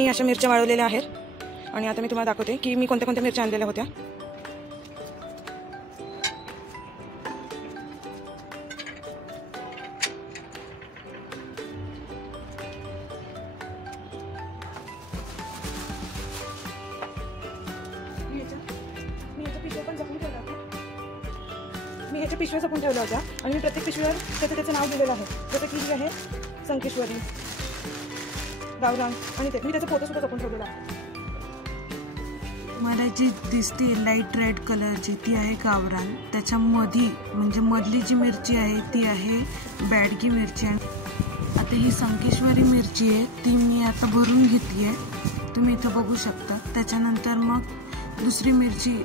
मी अशा मिरच्या वाळवलेल्या आहेत आणि आता मी तुम्हाला दाखवते की मी कोणत्या कोणत्या मिरच्या आणलेल्या होत्या। मी ह्याच्या पिशव्या जपून ठेवल्या होत्या आणि मी प्रत्येक पिशवीवर त्याचं नाव दिलेलं आहे, जसं की ही आहे संकेश्वरी, गावरान, आणि मी त्याचा फोटो सुद्धा जपून ठेवलेला आहे। मला जी दिसते लाईट रेड कलरची ती आहे गावरान, त्याच्यामध्ये म्हणजे मधली जी मिरची आहे ती आहे बॅडगी मिरची। आता ही संकेश्वरी मिरची आहे ती मी आता भरून घेतली आहे, तुम्ही इथं बघू शकता। त्याच्यानंतर मग दुसरी मिरची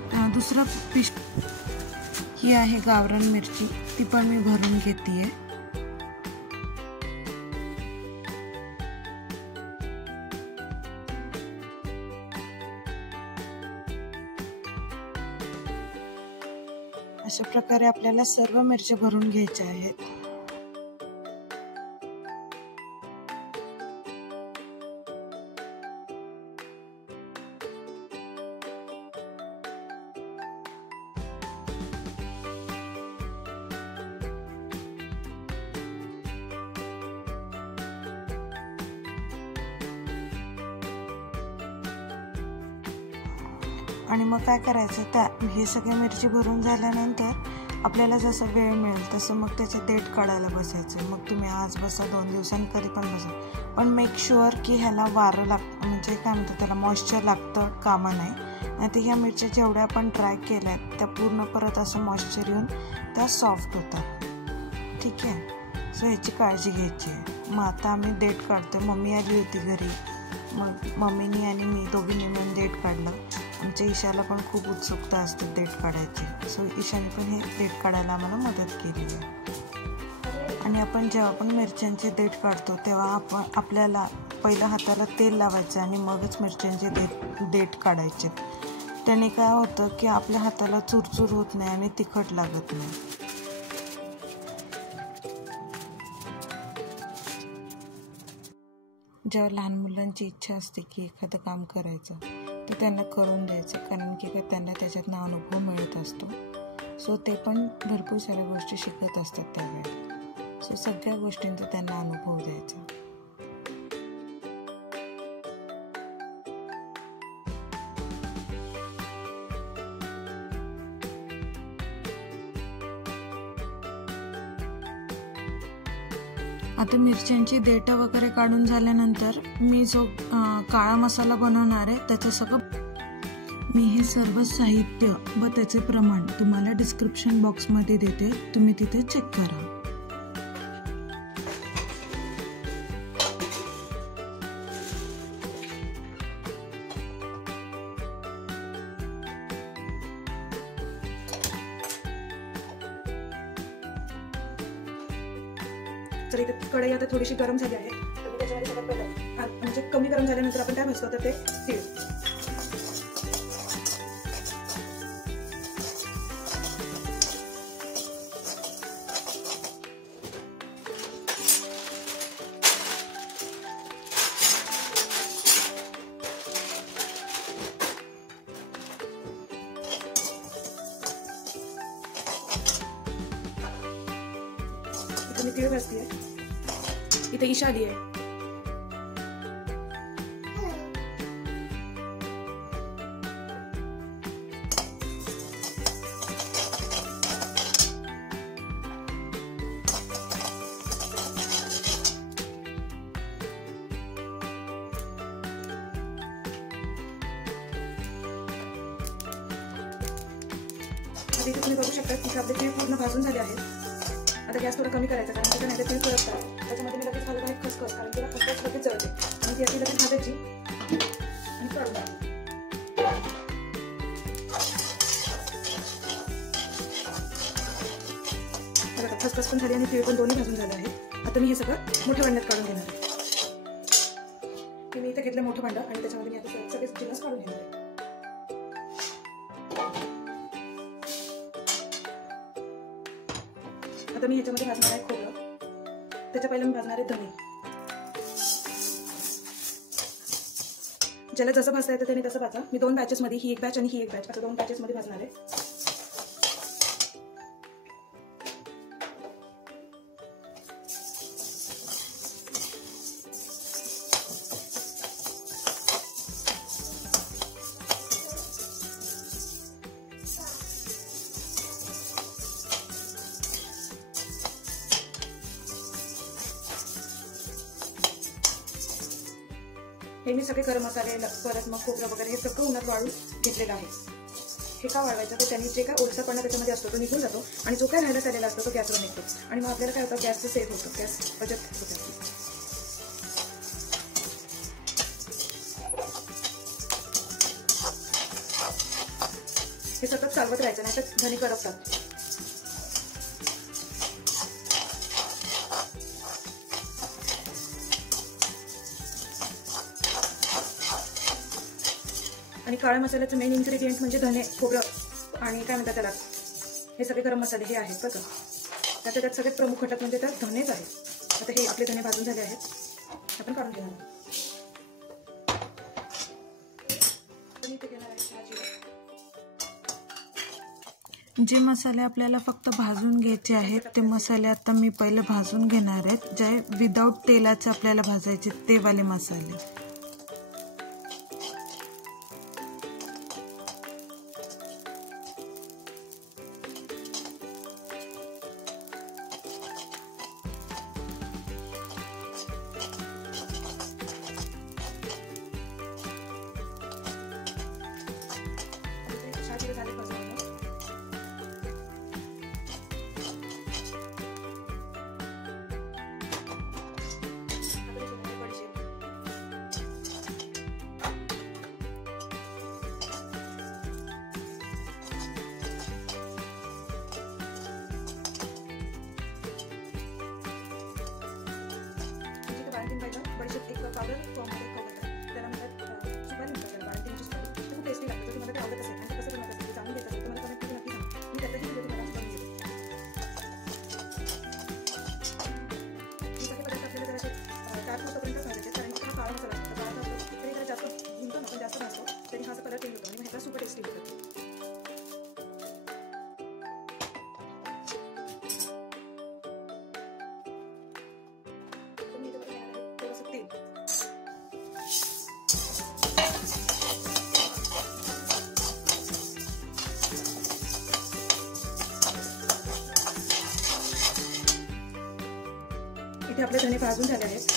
ही आहे गावरान मिरची, ती पण मी भरून घेतली आहे। अशा प्रकारे आपल्याला सर्व मिरच्या भरून घ्यायच्या आहेत। आणि मग काय करायचं, हे सगळे मिरची भरून झाल्यानंतर आपल्याला जसं वेळ मिळेल तसं मग त्याचे देठ काढायला बसायचं। मग तुम्ही आज बसा, 2 दिवसांनी कधी पण बसा, पण मेक शुअर की ह्याला वारं लागतं, म्हणजे काय म्हणतात त्याला मॉइश्चर लागतं कामा नाही। आणि ते ह्या मिरच्या जेवढ्या आपण ट्राय केल्या आहेत त्या पूर्ण परत असं मॉइश्चर येऊन त्या सॉफ्ट होतात, ठीक आहे। सो ह्याची काळजी घ्यायची आहे। मग आता आम्ही देठ काढतो। मम्मी आली होती घरी, मग मम्मीनी आणि मी दोघींनी मिळून देठ काढलं। आमच्या ईशाला पण खूप उत्सुकता असते देठ काढायची, सो ईशाने पण हे देठ काढायला आम्हाला मदत केली आहे। आणि आपण जेव्हा पण मिरच्यांचे देठ काढतो तेव्हा आपल्याला पहिलं हाताला तेल लावायचं आणि मगच मिरच्यांचे देठ काढायचे। त्याने काय होतं की आपल्या हाताला चुरचूर होत नाही आणि तिखट लागत नाही। जेव्हा लहान मुलांची इच्छा असते की एखादं काम करायचं तर त्यांना करून द्यायचं, कारण की काय त्यांना त्याच्यातनं अनुभव मिळत असतो। सो ते पण भरपूर साऱ्या गोष्टी शिकत असतात त्यावेळी, सो सगळ्या गोष्टींचा त्यांना अनुभव द्यायचा। आता मिरच्यांची देठं वगैरे काढून झाल्यानंतर मी जो काळा मसाला बनवणार आहे त्याचं सगळं मी हे सर्व साहित्य व त्याचे प्रमाण तुम्हाला डिस्क्रिप्शन बॉक्समध्ये देते, तुम्ही तिथे चेक करा। तर इथे कढई आता थोडीशी गरम झाली आहे, तर मी त्याच्यामध्ये सगळं पहिलं म्हणजे कमी गरम झाल्यानंतर आपण काय भाजतो तर ते तीळ। मी तीळ भाजते आहे, इथे ईशा आली आहे। आता इथे तुम्ही बघू शकता की आपले तीळ पूर्ण भाजून झाले आहेत। आता गॅस थोडा कमी करायचा, कारण त्याच्या नाही तीळ परततात, त्याच्यामध्ये मी लगेच घालून आहे खसखस, कारण तिला खसखस लगेच जळते आणि ती अशी लगेच भाजायची आणि तळून द्यायची। बघा खसखस पण झाली आणि तीळ पण दोन्ही भाजून झाले आहे। आता मी हे सगळं मोठ्या भांड्यात काढून घेणार आहे। मी इथे घेतलं मोठं भांडं आणि त्याच्यामध्ये मी आता सगळे जिन्नस काढून घेणार आहे। आता मी ह्याच्यामध्ये भाजणार आहे खोबरं, त्याच्या पहिला मी भाजणार आहे धने, ज्याला जसं भाजता येतं त्याने तसं भाजा. मी 2 बॅचेसमध्ये, ही एक बॅच आणि ही एक बॅच, असं 2 बॅचेसमध्ये भाजणार आहे. हे मी सगळे गरम मसाले परत मग खोबरं वगैरे हे सगळं उन्हात वाळून घेतलेलं आहे. हे का वाळवायचं तर त्यांनी जे काय ओलसरपणा त्याच्यामध्ये असतो तो निघून जातो आणि जो काय राहिला झालेला असतो तो गॅसवर निघतो आणि मग आपल्याला काय होतं, गॅसचं सेव्ह होतं, गॅस बचत होते. हे सतत चालवत राहायचं नाही तर धने करपतात. आणि काळ्या मसाल्याचं मेन इन्ग्रेडियंट म्हणजे धने, खोबरं आणि काय म्हणतात त्याला, हे सगळे गरम मसाले हे आहेत बघा. त्यात सगळ्यात प्रमुख घटक म्हणजे त्यात धनेच आहेत. आता हे आपले धने भाजून झाले आहेत, आपण काढून घेणार आहोत. जे मसाले आपल्याला फक्त भाजून घ्यायचे आहेत ते मसाले आता मी पहिले भाजून घेणार आहेत. जे विदाऊट तेलाचे आपल्याला भाजायचे ते वाले मसाले. बडीशेप एक पावडर फॉर्ममध्ये कवर त्याला म्हणतात सुपारी म्हणतात त्याला, बाळंतीणीची सुपारी. ते खूप टेस्टी लागतं. जर तुम्हाला ते आवडत असेल आणि ते कसं बनवत असेल ते जाणून घ्यायचं असेल तुम्हाला कमेंटमध्ये नक्की सांगा. मी त्यातही व्हिडिओ तुम्हाला बनवून देते. हे सगळे पदार्थ आपल्याला जरासे ताट होतोपर्यंत भाजायचे, कारण की हा काळा मसाला असतो. काळा मसाला तरी जरा जास्त गुंतो ना, पण जास्त भाजतो तरी हा असा कलर चेंज होतो आणि मग ह्याचा सुपर टेस्टी होतो. इथे आपले धने भाजून झाले आहेत.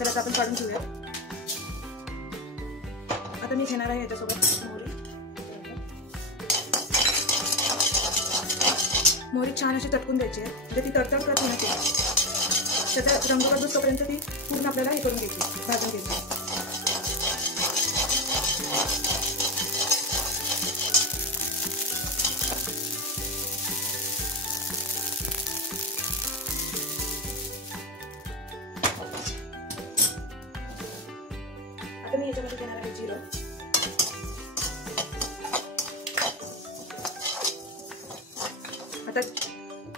तर आता आपण काढून घेऊया. आता मी घेणार आहे याच्यासोबत मोहरी छान अशी चटकून द्यायची आहे, म्हणजे ती तडतड करत होण्याची. त्याचा रंग बदलूपर्यंत ती पूर्ण आपल्याला हे करून घ्यायची, भाजून घ्यायची. आता मी याच्यामध्ये घेणार आहे जिरं.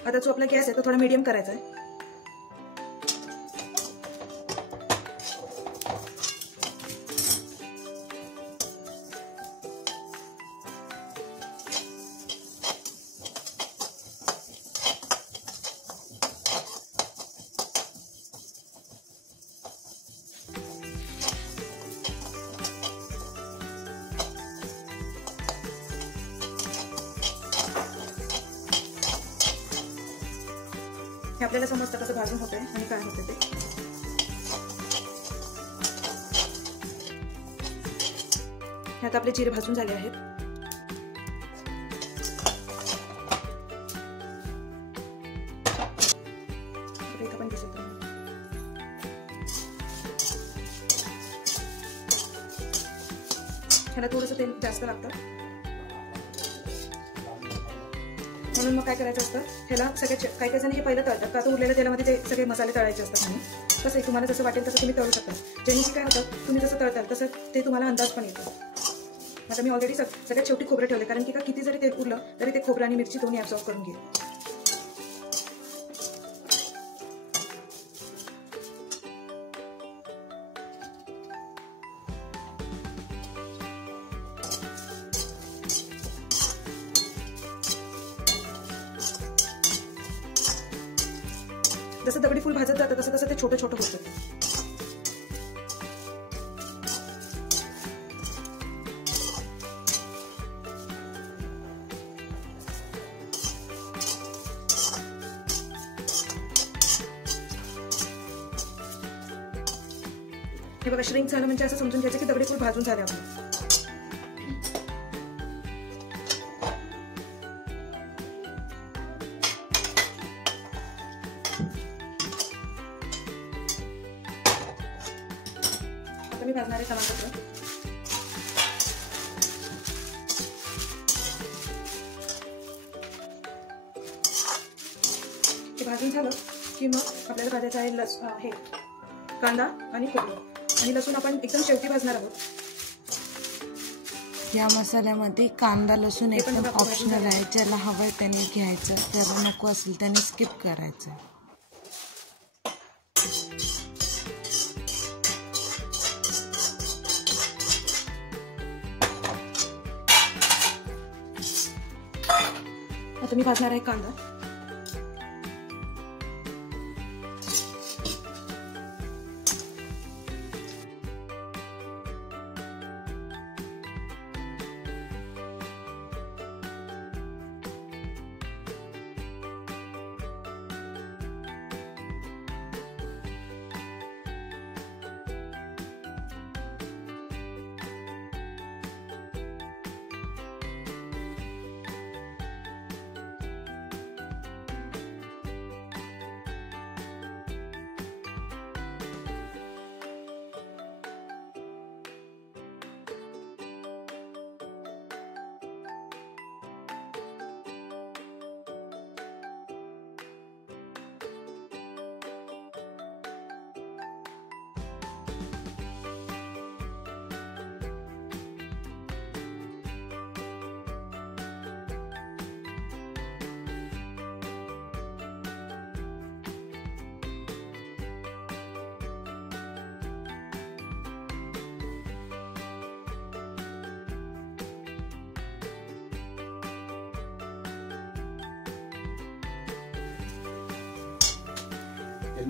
आता जो आपला गॅस आहे तो थोडा मीडियम करायचा आहे. हे आपल्याला समजतं कसं भाजून होतंय आणि काय होतं ते. हे आता आपले जिरे भाजून झाले आहेत. एक पण दिसत ह्याला थोडंसं तेल जास्त लागतं, म्हणून मग काय करायचं असतं, ह्याला सगळे काही काही जण हे पहिलं तळतात का, तर उरलेल्या तेलामध्ये ते सगळे मसाले तळायचे असतात. आणि कसं तुम्हाला जसं वाटेल तसं तुम्ही तळू शकता. जेणे की काय होतं, तुम्ही जसं तळताल तसं ते तुम्हाला अंदाज पण येतो. आता मी ऑलरेडी सगळ्यात शेवटी खोबरं ठेवले, कारण की का किती जरी तेल उरलं तरी ते खोबरं आणि मिरची दोन्ही ॲब्सॉर्ब करून घेईल. जसं दगडी फूल भाजत जातं तसं तसं ते छोटं छोटं होत जातं. हे बघा श्रिंक झालं म्हणजे असं समजून घ्यायचं की दगडी फूल भाजून झाले आपले. आता मी भाजणारे तमालपत्र. हे भाजून झालं की मग आपल्याला भाजायचं आहे हे कांदा आणि खोबरं आणि लसूण आपण एकदम शेवटी भाजणार आहोत. या मसाल्यामध्ये कांदा लसूण एकदम ऑप्शनल आहे. ज्याला हवंय त्यांनी घ्यायचं, ज्याला नको असेल त्यांनी स्किप करायचं. आता मी भाजणार आहे कांदा.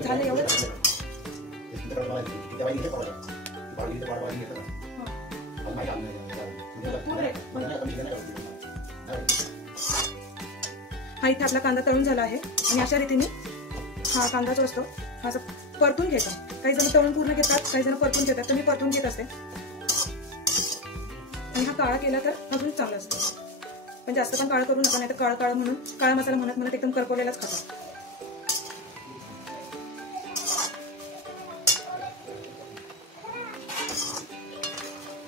झालं एवढं. हा इथे आपला कांदा तळून झाला आहे आणि अशा रीतीने हा कांदा जो असतो हा असं परतून घ्यायचा. काही जण तळून पूर्ण घेतात, काही जण परतून घेतात, तर मी परतून घेत असते. आणि हा काळा केला तर अजून चांगला असतो. पण जास्त पण काळा करू नका, नाही तर काळा काळा म्हणून काळा मसाला म्हणत म्हणत एकदम करपवलेलाच खातात.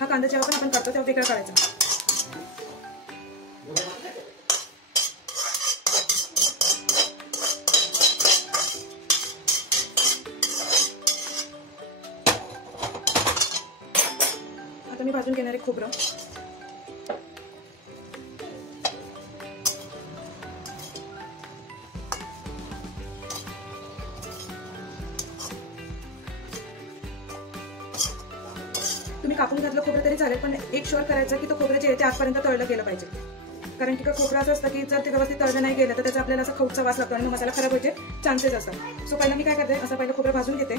हा कांदा जेव्हा पण आपण काढतो तेव्हा वेगळा काढायचा. आता मी भाजून घेणार आहे खोबरं. तुम्ही कापून घातलं खोबरं तरी चालेल, पण एक शुअर करायचं की तो खोबरं जे आहे ते आतपर्यंत तळलं गेलं पाहिजे. कारण की खोबरं असं असतं की जर ते व्यवस्थित तळलं नाही गेलं तर त्याचा आपल्याला असा खवचा वास लागतो आणि मसाला खराब व्हायचे चान्सेस असतात. सो पहिला मी काय करते, असं पहिलं खोबरं भाजून घेते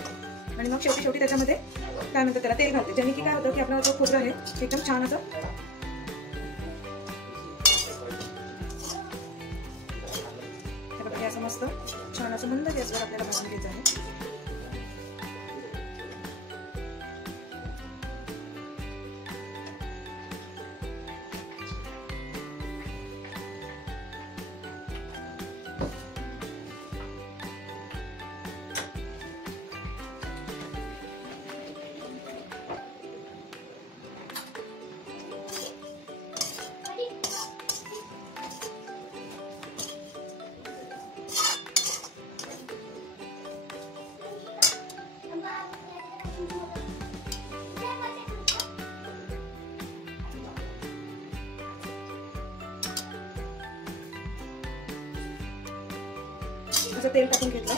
आणि मग शेवटी त्याच्यामध्ये काय म्हणतात त्याला तेल घालते, ज्याने की काय होतं की आपला जो खोबरं आहे एकदम छान असं असं मस्त छान असं मंद गॅसवर आपल्याला भाजून घ्यायचं आहे. असं तेल टाकून घेतलं.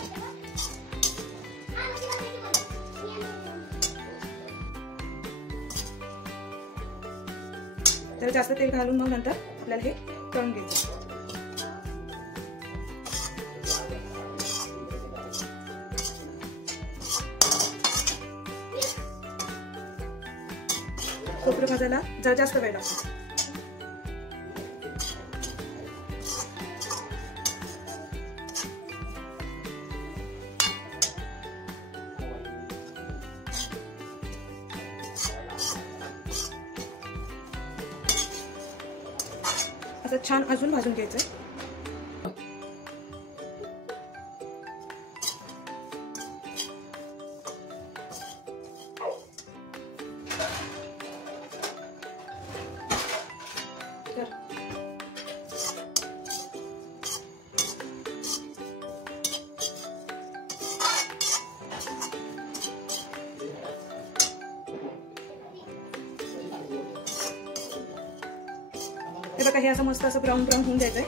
तर जास्त तेल घालून मग नंतर आपल्याला हे तळून घ्यायचं. खोबरं भाजायला जरा जास्त वेळ लागतो. असं छान अजून भाजून घ्यायचंय. हे बघा, हे असं मस्त असं ब्राऊन ब्राऊन होऊन द्यायचंय.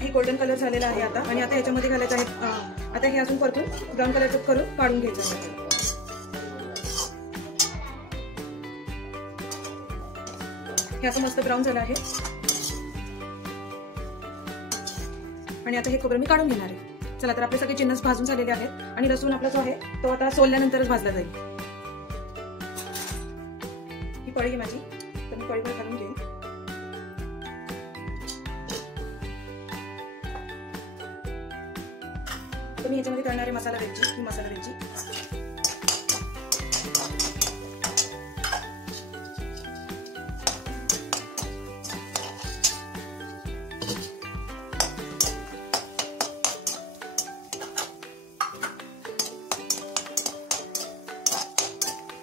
हे गोल्डन कलर झालेला आहे आता. आणि आता याच्यामध्ये घालायचं आहे. आता हे अजून परतून ब्राऊन कलरचं करून काढून घ्यायचं आहे. हे असं मस्त ब्राऊन झालं आहे. आणि आता हे खोबरं मी काढून घेणार आहे. चला, तर आपले सगळे जिन्नस भाजून झालेले आहेत. आणि लसूण आपला जो आहे तो आता सोलल्यानंतरच भाजला जाईल. ही पळी आहे माझी, तर मी पळीवर घालून घेईन. तर मी याच्यामध्ये करणारे मसाला वेलची, ही मसाला वेलची.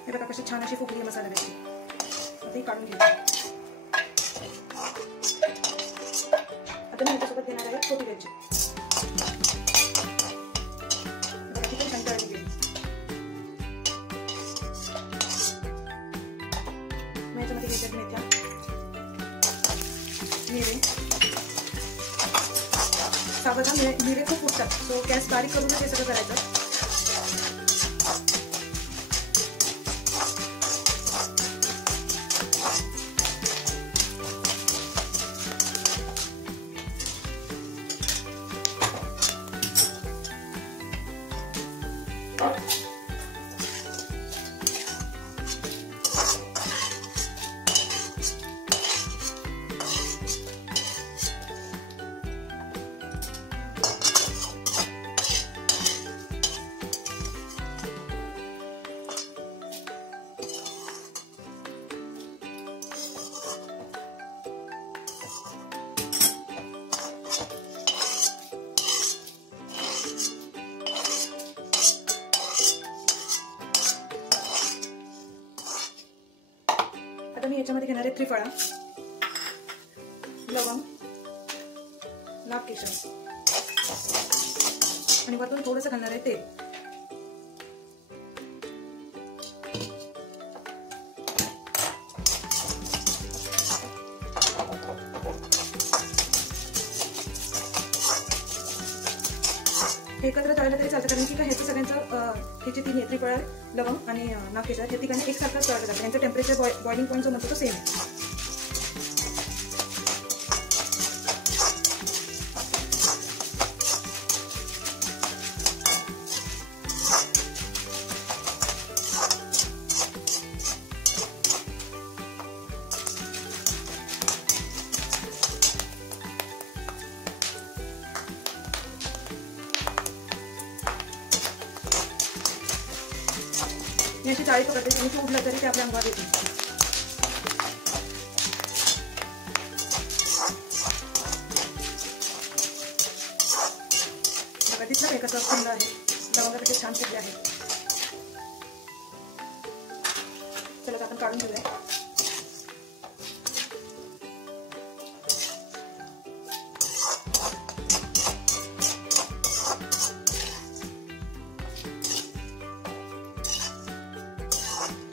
हे बघा कशी छान अशी फुगली मसाला वेलची. आता ही काढून घ्यायची. आता मी याच्यासोबत देणार आहे छोटी वेलची. मी याच्यामध्ये घेतात मेथ्या, मिरे. साबुदाणा मिरे खूप फुटतात, सो गॅस बारीक करूनच हे सगळं करायचं. आता मी याच्यामध्ये घेणार आहे त्रिफळा, लवंग, नागकेशर आणि वरतून थोडंसं घालणार आहे तेल. हे एकत्र तळलं तरी चालतं, कारण की काय ह्याचं सगळ्यांचं हे जे 3 त्रिफळा, लवंग आणि नागकेशर हे तिघांनी एकसारखंच तळलं जातं. यांचं टेम्परेचर बॉइलिंग पॉईंट जो म्हणतो तो सेम आहे. याची चाळी पकडते, तुम्ही उडलं तरी ते आपल्या अंगावर येते. बघा दिसलं काय कसं फुललं आहे, लवंगापेक्षा छान फुलले आहे. चला आपण काढून घेऊया.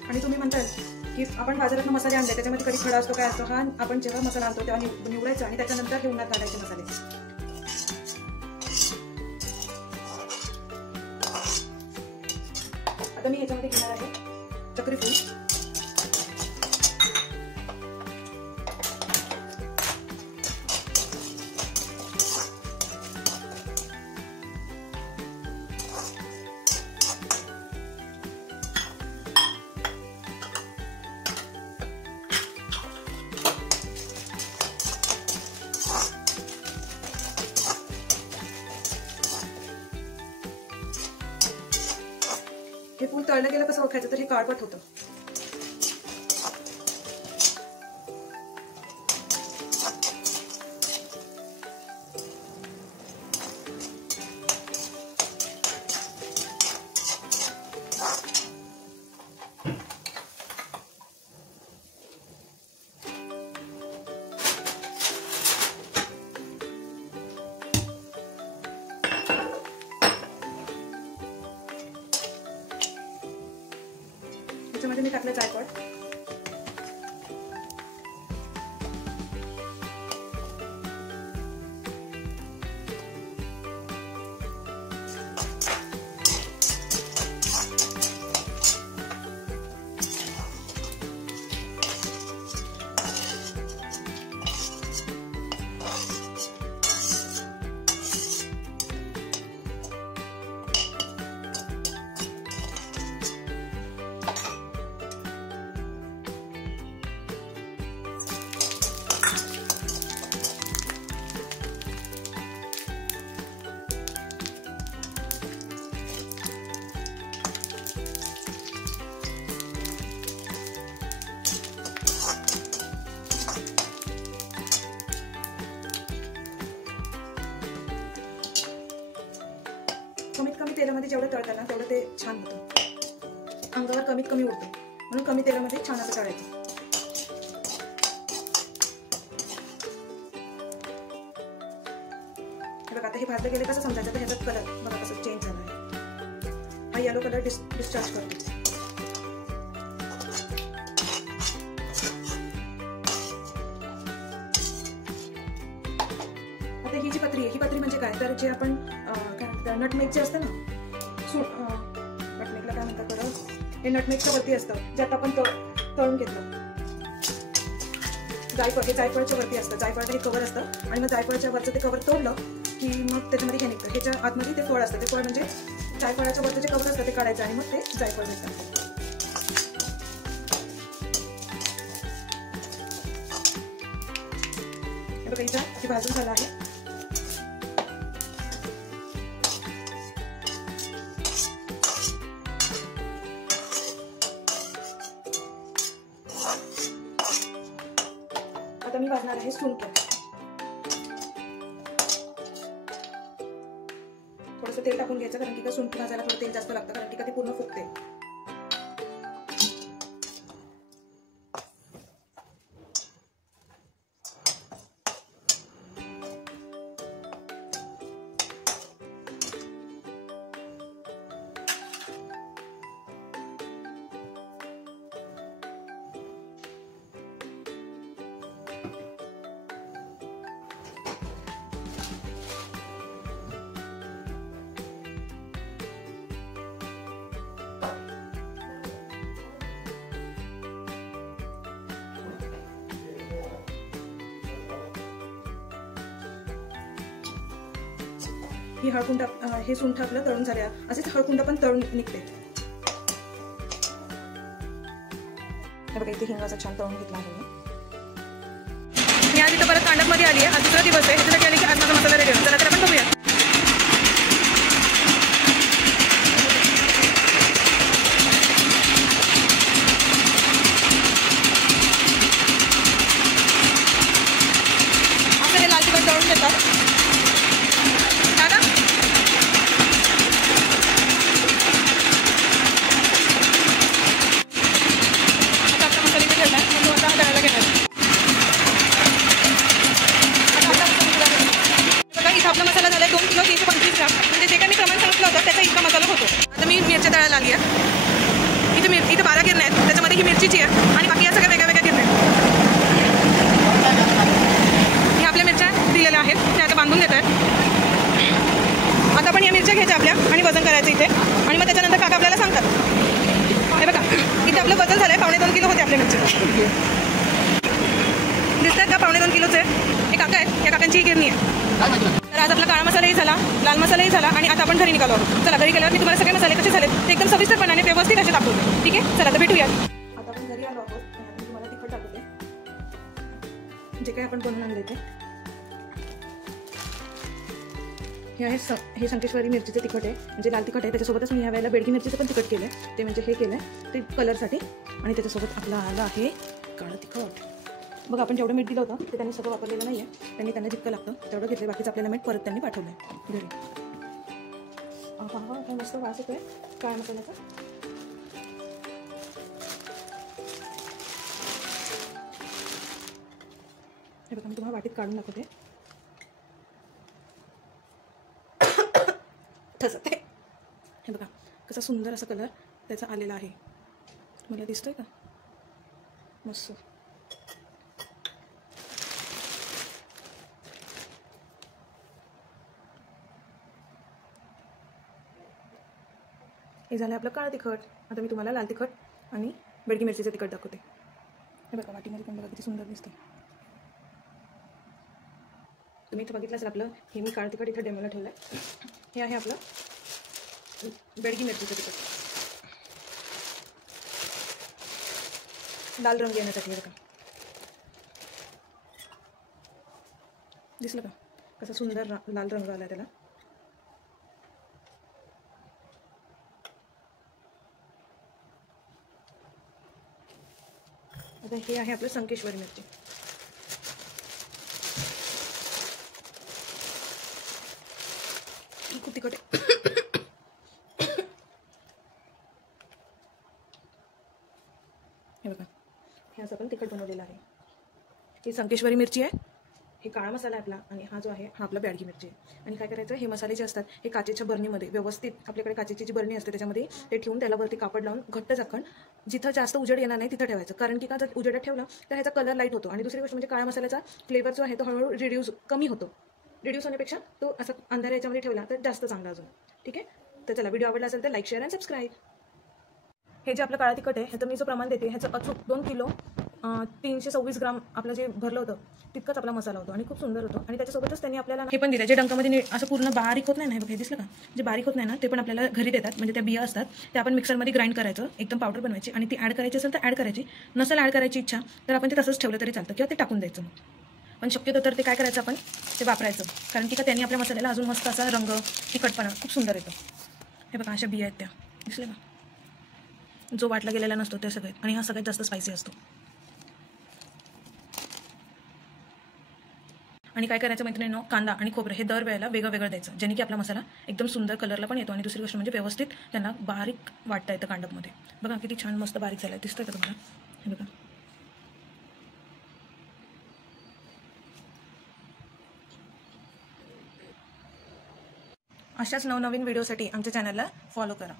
आणि तुम्ही म्हणताल की आपण बाजारात मसाले आणले त्याच्यामध्ये कधी खडा असतो, काय असतो. हा आपण जेव्हा मसाला आणतो तेव्हा निवडायचा आणि त्याच्यानंतर हे उन्हात घालायचे मसाले. आता मी याच्यामध्ये घेणार आहे चक्री फूल, हे फूल तळलं गेलं कसं ओळखायचं, तर हे काळपट होतं. त्याच्यामध्ये मी टाकलं जायफळ. कमीत कमी तेलामध्ये जेवढं तळतं ना तेवढं ते छान होतं. अंगावर कमीत कमी उडतं, म्हणून कमी तेलामध्ये छान असं तळायचं. बघा आता हे भाजलं गेलं कसं समजायचं, तर ह्याचा कलर बघा कसं चेंज झाला आहे. हा येलो कलर डिस्चार्ज करतो. आता ही जी पत्री आहे, ही पत्री म्हणजे काय, तर जे आपण नटमेग जे असतं ना, नटमेगला काय म्हणतात बरं, हे नटमेगच्या वरती असतं, जे आता आपण तळून घेतलं. जायफळ हे जायफळच्या वरती असतं, जायफळचं हे कवर असतं, आणि मग जायफळच्या वरचं ते कवर तोडलं की मग त्याच्यामध्ये हे निघतं. ह्याच्या आतमध्ये ते फळ असतं, ते फळ म्हणजे जायफळाच्या वरचं जे कवर असतं ते काढायचं आणि मग ते जायफळ भेटतं. हे बघा इथं हे भाजून झालं आहे. आता मी भाजणार आहे सुंठ. थोडंसं तेल टाकून घ्यायचं, कारण की का सुंठ भाजायला थोडं तेल जास्त लागतं, कारण की का ती पूर्ण फुगते. ही हळकुंड हे सुंठ आपलं तळून झाले, असेच हळकुंड पण तळून निघते. हे बघा इथे हिंगाचा छान तळून घेतला आहे मी आज इथं परत तांडपमध्ये आली आहे. आज दुसरा दिवस आहे, ह्याच्यासाठी आली की आज माझा मसाला रेडी. चला तर आपण बघूया. असं हे लाल तिखट तळून घेतात. आपला मसाला झाला 2 किलो 325 ग्राम, म्हणजे जे काही मी प्रमाण सांगितलं होतं त्याचा इतका मसाला होतो. आता मी मिरच्या तळायला आली आहे. इथे 12 गिरण्या आहेत, त्याच्यामध्ये ही मिरचीची आहे आणि बाकी या सगळ्या वेगळ्या वेगळ्या गिरण्या आहेत. ह्या आपल्या मिरच्या दिलेल्या आहेत, त्या आता बांधून घेत आहेत. आता आपण या मिरच्या घ्यायच्या आपल्या आणि वजन करायचं इथे, आणि मग त्याच्यानंतर काका आपल्याला सांगतात. हे बघा इथे आपलं वजन झालं आहे 2.25 किलो होते आपल्या मिरच्या. दिसतात का 2.25 किलोचे हे काका आहेत. या काकांची ही गिरणी आहे. तर आज आपला काळा मसालाही झाला, लाल मसालाही झाला, आणि आता आपण घरी निघालो आहोत. चला घरी गेल्यावर मी तुम्हाला सगळे मसाले कसे झाले ते एकदम सविस्तरपणाने व्यवस्थित असे दाखवतो. ठीक आहे, चला तर भेटूया. आता आपण घरी आलो आहोत. मी तुम्हाला तिखट दाखवते जे काही आपण बनवून आणले ते. हे आहे हे संकेश्वरी मिरचीचं तिखट आहे, म्हणजे लाल तिखट आहे. त्याच्यासोबतच मी यावेळेला बेडगी मिरचीचं पण तिखट केलं आहे, ते म्हणजे हे केलं आहे ते कलरसाठी. आणि त्याच्यासोबत आपलं आलं आहे काळं तिखट. बघा आपण जेवढं मीठ दिलं होतं ते त्यांनी सगळं वापरलेलं नाही आहे, त्यांना जितकं लागतं तेवढं घेतलं, बाकीचं आपल्याला मीठ परत त्यांनी पाठवलं आहे घरी. पहा काय मस्त वास येतोय काळ्या मसाल्याचा. हे बघा मी तुम्हाला वाटीत काढून दाखवते. तसं ते हे बघा कसा सुंदर असा कलर त्याचा आलेला आहे, मला दिसतोय का मस्त. हे झालं आपलं काळं तिखट. आता मी तुम्हाला लाल तिखट आणि बेडगी मिरचीचं तिखट दाखवते. हे बघा वाटीमध्ये पण बघा किती सुंदर दिसते. तुम्ही इथं बघितलं असेल आपलं हे मी काळं तिखट इथं डेमोला ठेवलं आहे. हे आहे आपलं बेडगी मिरचीचं तिखट, लाल रंग येण्यासाठी. बघा दिसलं का कसा सुंदर लाल रंग आला त्याला. आता हे आहे आपलं संकेश्वरी मिरची. खूप तिखट आहे. हे बघा हे असं आपण तिखट बनवलेलं आहे. ही संकेश्वरी मिरची आहे, हे काळा मसाला आहे आपला, आणि हा जो आहे हा आपला बेडगी मिरची आहे. आणि काय करायचं, हे मसाले जे असतात हे काचेच्या बरणीमध्ये व्यवस्थित, आपल्याकडे काचेची जी बरणी असते त्याच्यामध्ये ते ठेवून त्याला वरती कापड लावून घट्ट झाकण, जिथं जास्त उजेड येणार नाही तिथं ठेवायचं. कारण की का जर उजेडात ठेवलं तर ह्याचा कलर लाईट होतो, आणि दुसरी गोष्ट म्हणजे काळा मसाल्याचा फ्लेवर जो आहे तो हळूहळू कमी होतो. रिड्यूस होण्यापेक्षा तो असं अंधाऱ्या याच्यामध्ये ठेवला तर जास्त चांगला अजून. ठीक आहे, तर चला व्हिडिओ आवडला असेल तर लाईक, शेअर आणि सबस्क्राईब. हे जे आपलं काळा तिखट आहे ह्याचं मी जो प्रमाण देते ह्याचं अचूक 2 किलो 326 ग्राम आपलं जे भरलं होतं तितकंच आपला मसाला होतो, आणि खूप सुंदर होतो. आणि त्याच्यासोबतच त्यांनी आपल्याला हे पण दिलं जे डंकामध्ये असं पूर्ण बारीक होत नाही. बघा हे दिसलं का, जे बारीक होत नाही ना ते पण आपल्याला घरी देतात. म्हणजे त्या बिया असतात त्या आपण मिक्सरमध्ये ग्राइंड करायचं, एकदम पावडर बनवायची, आणि ती ॲड करायची असेल तर ॲड करायची, नसेल ॲड करायची इच्छा तर आपण ते तसंच ठेवलं तरी चालतं, किंवा ते टाकून द्यायचं. पण शक्यतो तर ते काय करायचं, आपण ते वापरायचं, कारण की का त्यांनी आपल्या मसाल्याला अजून मस्त असा रंग, तिखटपणा खूप सुंदर येतो. हे बघा अशा बिया आहेत त्या, दिसले का, जो वाटला गेलेला नसतो ते सगळे, आणि हा सगळ्यात जास्त स्पायसी असतो. आणि काय करायचं मैत्रिणींनो, कांदा आणि खोबरं हे दर वेळेला वेगळं वेगळं द्यायचं, ज्याने की आपला मसाला एकदम सुंदर कलरला पण येतो, आणि दुसरी गोष्ट म्हणजे व्यवस्थित त्यांना बारीक वाटता येतं कांडपमध्ये. बघा किती छान मस्त बारीक झालं, दिसतंय का तुम्हाला, हे बघा. अशाच नवनवीन व्हिडिओसाठी आमच्या चॅनलला फॉलो करा.